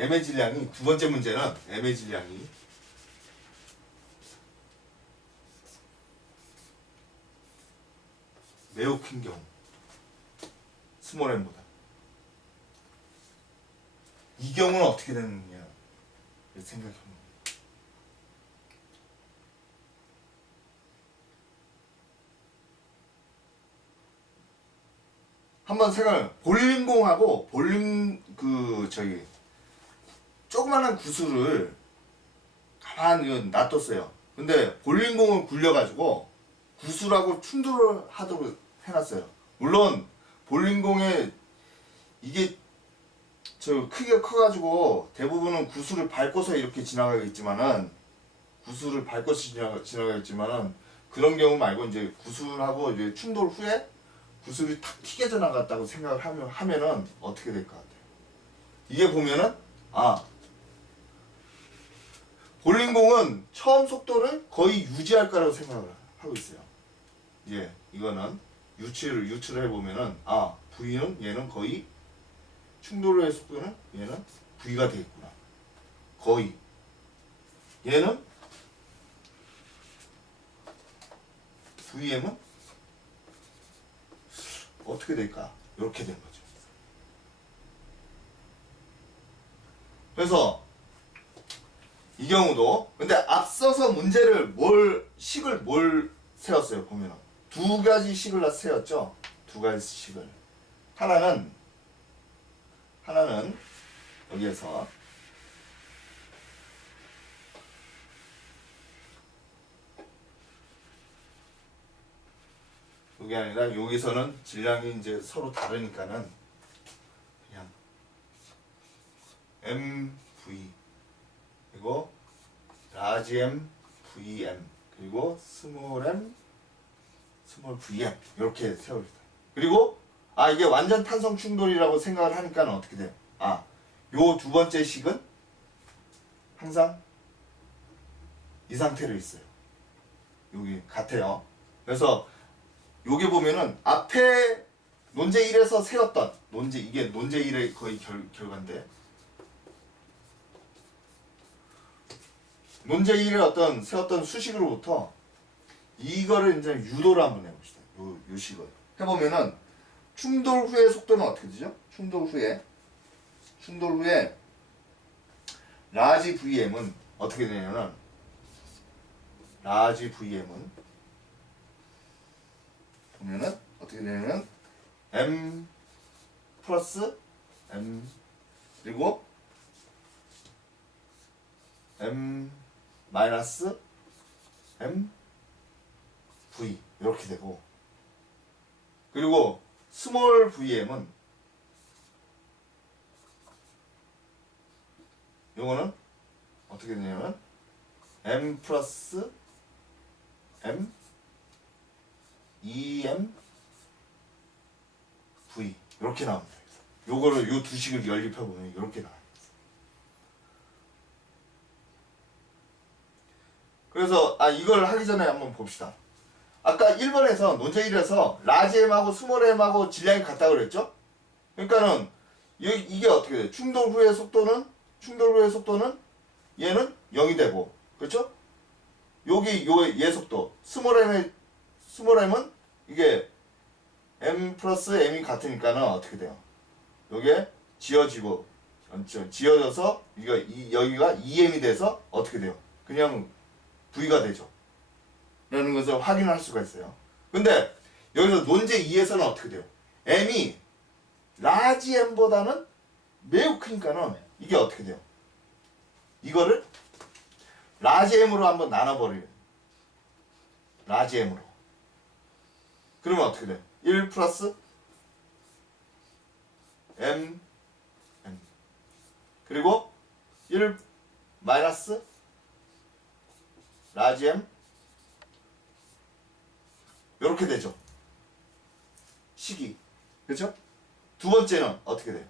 M의 질량이 두 번째 문제는 M의 질량이 매우 큰 경우 스몰 m보다 이 경우는 어떻게 되느냐 생각해보면 한번 생각을 볼링공하고 볼링 조그마한 구슬을 가만히 놔뒀어요. 근데 볼링공을 굴려가지고 구슬하고 충돌을 하도록 해놨어요. 물론 볼링공에 이게 크기가 커가지고 대부분은 구슬을 밟고서 이렇게 지나가겠지만은 그런 경우 말고 이제 구슬하고 이제 충돌 후에 구슬이 탁 튀겨져 나갔다고 생각을 하면은 어떻게 될 것 같아요? 이게 보면은 볼링공은 처음 속도를 거의 유지할 거라고 생각을 하고 있어요. 예, 이거는 유추를 해보면은 V는 얘는 거의 충돌의 속도는 얘는 V가 되겠구나. 거의 얘는 VM은 어떻게 될까? 이렇게 된 거죠. 그래서 이 경우도 근데 앞서서 문제를 식을 뭘 세웠어요. 보면은 두 가지 식을 세웠죠. 두 가지 식을 하나는 여기에서 그게 아니라 여기서는 질량이 이제 서로 다르니까는 그냥 MV 그리고 라지 M, VM 그리고 스몰 M, 스몰 VM 이렇게 세웁니다. 그리고 이게 완전 탄성 충돌이라고 생각을 하니까 어떻게 돼요? 요 두 번째 식은 항상 이 상태로 있어요. 여기 같아요. 그래서 여기 보면은 앞에 논제 1에서 세웠던 이게 논제 1의 거의 결과인데 논제 1의 세웠던 수식으로부터 이거를 이제 유도를 한번 해봅시다. 요 식을 해보면은 충돌 후의 속도는 어떻게 되죠? 충돌 후에 라지 VM은 어떻게 되냐면 라지 VM은 보면은 어떻게 되냐면 M 플러스 M 그리고 M 마이너스 M V 이렇게 되고 그리고 스몰 VM은 요거는 어떻게 되냐면 M 플러스 M EM V 이렇게 나옵니다. 요거를 요 두 식을 연립해 보면 이렇게 나와요. 그래서 이걸 하기 전에 한번 봅시다. 아까 1번에서 논제 1에서 라지 M하고 스몰 M하고 질량이 같다고 그랬죠? 그러니까는 이게 어떻게 돼요? 충돌 후의 속도는 얘는 0이 되고 그렇죠? 얘 속도 스몰 M은 이게 M 플러스 M이 같으니까는 어떻게 돼요? 요게 지어져서 여기가 2M이 돼서 어떻게 돼요? 그냥 V가 되죠. 라는 것을 확인할 수가 있어요. 근데 여기서 논제 2에서는 어떻게 돼요? M이 라지 M보다는 매우 크니까는 이게 어떻게 돼요? 이거를 라지 M으로 한번 나눠버려요. 라지 M으로. 그러면 어떻게 돼요? 1 플러스 M 그리고 1 마이너스 라지 M 이렇게 되죠. 식이. 그렇죠? 두 번째는 어떻게 돼요?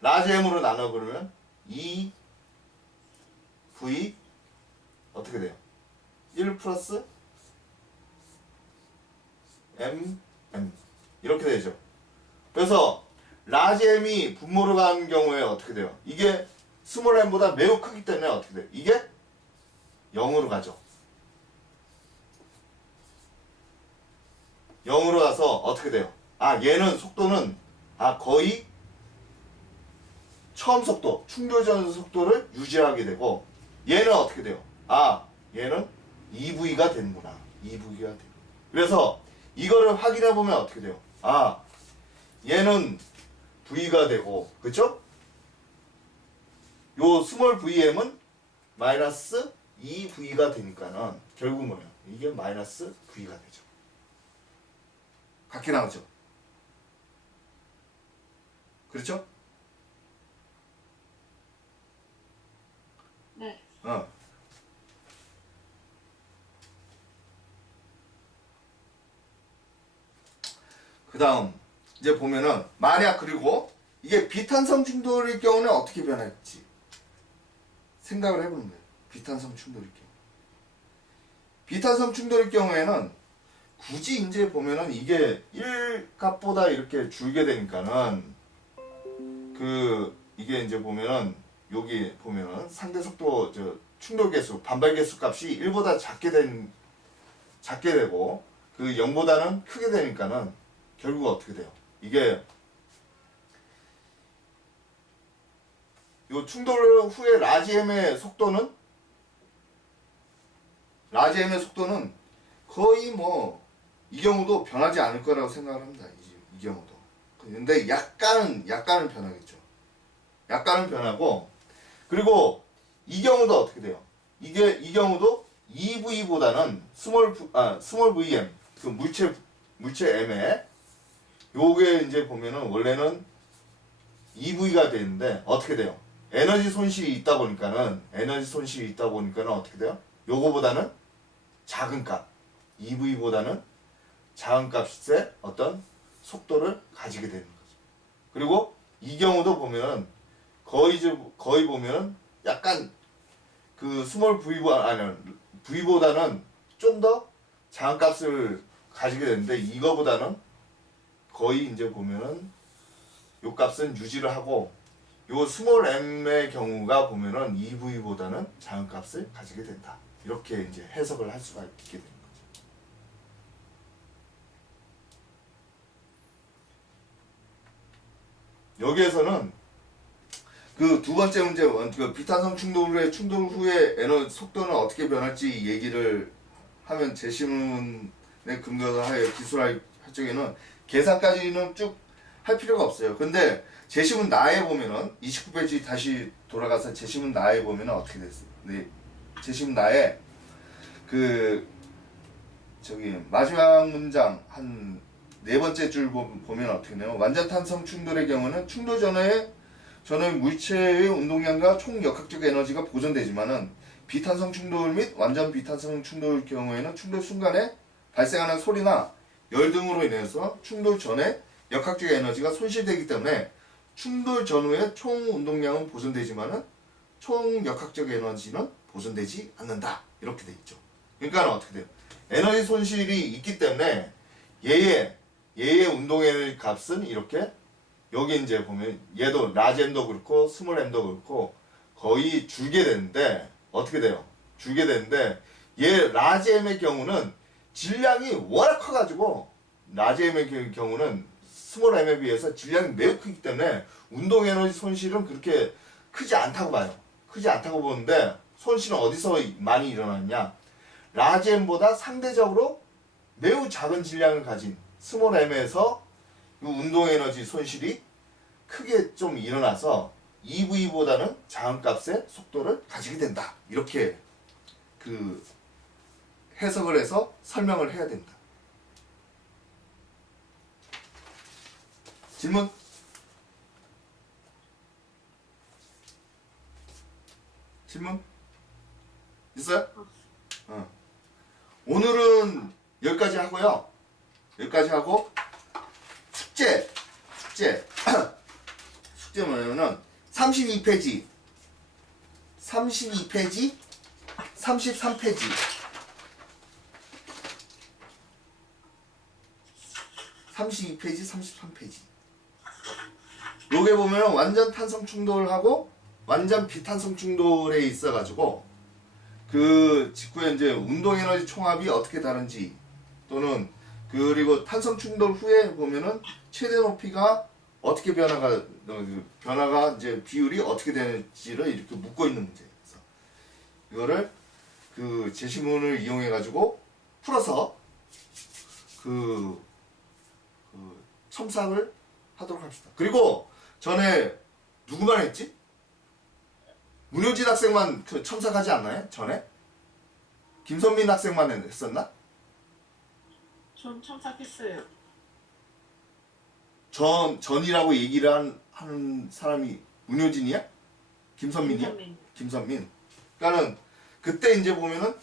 라지 M으로 나눠 그러면 2 V 어떻게 돼요? 1 플러스 M 이렇게 되죠. 그래서 라지 m이 분모로 가는 경우에 어떻게 돼요? 이게 스몰 m보다 매우 크기 때문에 어떻게 돼요? 이게 0으로 가죠. 0으로 가서 어떻게 돼요? 아, 얘는 속도는 거의 처음 속도, 충돌 전 속도를 유지하게 되고 얘는 어떻게 돼요? 아, 얘는 EV가 되는구나. EV가 되고. 그래서 이거를 확인해 보면 어떻게 돼요? 아, 얘는 V가 되고, 그쵸? 요 스몰 VM은 마이너스 2V가 되니까는 결국 뭐예요? 이게 마이너스 V가 되죠. 같게 나오죠? 그렇죠? 네. 그 다음 이제 보면은 만약 그리고 이게 비탄성 충돌일 경우는 어떻게 변할지 생각을 해보는 거예요. 비탄성 충돌일 경우. 비탄성 충돌일 경우에는 굳이 이제 보면은 이게 1값보다 이렇게 줄게 되니까는 이게 이제 보면은 여기 보면은 상대 속도 충돌 개수 반발 개수 값이 1보다 작게 되고 그 0보다는 크게 되니까는 결국 어떻게 돼요? 이게 요 충돌 후에 라지 m의 속도는 거의 뭐 이 경우도 변하지 않을 거라고 생각을 합니다. 이 경우도. 근데 약간은 변하겠죠. 약간은 변하고 그리고 이 경우도 어떻게 돼요? 이 경우도 EV보다는 스몰 VM 그 물체 M에 요게 이제 보면은 원래는 EV가 되는데 어떻게 돼요? 에너지 손실이 있다 보니까는 어떻게 돼요? 요거보다는 작은 값 EV보다는 작은 값의 어떤 속도를 가지게 되는 거죠. 그리고 이 경우도 보면은 거의 보면은 약간 그 스몰 V보다는 좀 더 작은 값을 가지게 되는데 이거보다는 거의 이제 보면은 요 값은 유지를 하고 요 스몰 m의 경우가 보면은 EV보다는 작은 값을 가지게 된다. 이렇게 이제 해석을 할 수가 있게 됩니다. 여기에서는 그 두 번째 문제, 그 비탄성 충돌 후에 에너지 속도는 어떻게 변할지 얘기를 하면 제시문에 근거해서 하여 기술할 적에는 계산까지는 쭉 할 필요가 없어요. 근데 제시문 나에 보면은 29페이지 다시 돌아가서 제시문 나에 보면은 어떻게 됐어요? 네, 제시문 나에 마지막 문장 한 네 번째 줄 보면 어떻게 되냐면 완전 탄성 충돌의 경우는 충돌 전에 물체의 운동량과 총 역학적 에너지가 보존되지만은 비탄성 충돌 및 완전 비탄성 충돌 경우에는 충돌 순간에 발생하는 소리나 열 등으로 인해서 충돌 전에 역학적 에너지가 손실되기 때문에 충돌 전후에 총 운동량은 보존되지만은 총 역학적 에너지는 보존되지 않는다. 이렇게 돼 있죠. 그러니까 어떻게 돼요? 에너지 손실이 있기 때문에 얘의 운동 에너지 값은 이렇게 여기 이제 보면 얘도 라지 m도 그렇고 스몰 m도 그렇고 거의 줄게 되는데 어떻게 돼요? 줄게 되는데 얘 라지 m의 경우는 질량이 워낙 커가지고 라지 m의 경우는 스몰 m에 비해서 질량이 매우 크기 때문에 운동 에너지 손실은 그렇게 크지 않다고 봐요. 크지 않다고 보는데 손실은 어디서 많이 일어났냐? 라지 m보다 상대적으로 매우 작은 질량을 가진 스몰 m에서 운동 에너지 손실이 크게 좀 일어나서 EV보다는 작은 값의 속도를 가지게 된다. 이렇게 해석을 해서 설명을 해야 된다. 질문? 질문? 있어요? 오늘은 여기까지 하고요. 여기까지 하고 숙제 뭐냐면은 32페이지 33페이지 32페이지 33페이지 요게 보면 완전 탄성 충돌하고 완전 비탄성 충돌에 있어가지고 그 직후에 이제 운동 에너지 총합이 어떻게 다른지 또는 그리고 탄성 충돌 후에 보면은 최대 높이가 어떻게 변화가 이제 비율이 어떻게 되는지를 이렇게 묶고 있는 문제예요. 그래서 이거를 그 제시문을 이용해 가지고 풀어서 그 첨삭을 하도록 합시다. 그리고 전에 누구만 했지? 문효진 학생만 그 첨삭하지 않나요? 전에? 김선민 학생만 했었나? 전 첨삭했어요. 전이라고 얘기를 하는 사람이 문효진이야? 김선민이야? 김선민. 김선민. 그러니까는 그때 이제 보면은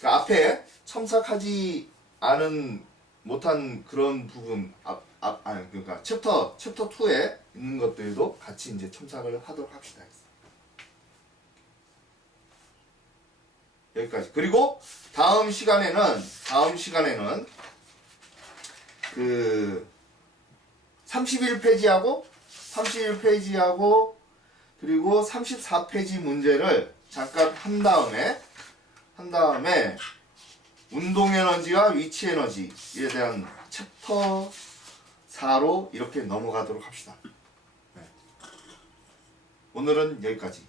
그 앞에 첨삭하지 않은 못한 그런 부분 아니 그러니까 챕터 2에 있는 것들도 같이 이제 첨삭을 하도록 합시다. 여기까지. 그리고 다음 시간에는 그 31페이지하고 그리고 34페이지 문제를 잠깐 한 다음에 운동 에너지와 위치 에너지에 대한 챕터 4로 이렇게 넘어가도록 합시다. 네. 오늘은 여기까지.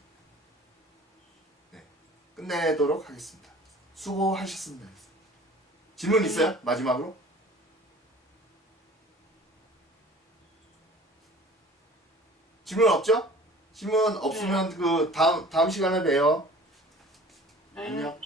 네. 끝내도록 하겠습니다. 수고하셨습니다. 질문 있어요? 마지막으로? 질문 없죠? 질문 없으면 그 다음 시간에 봬요. 네. 안녕.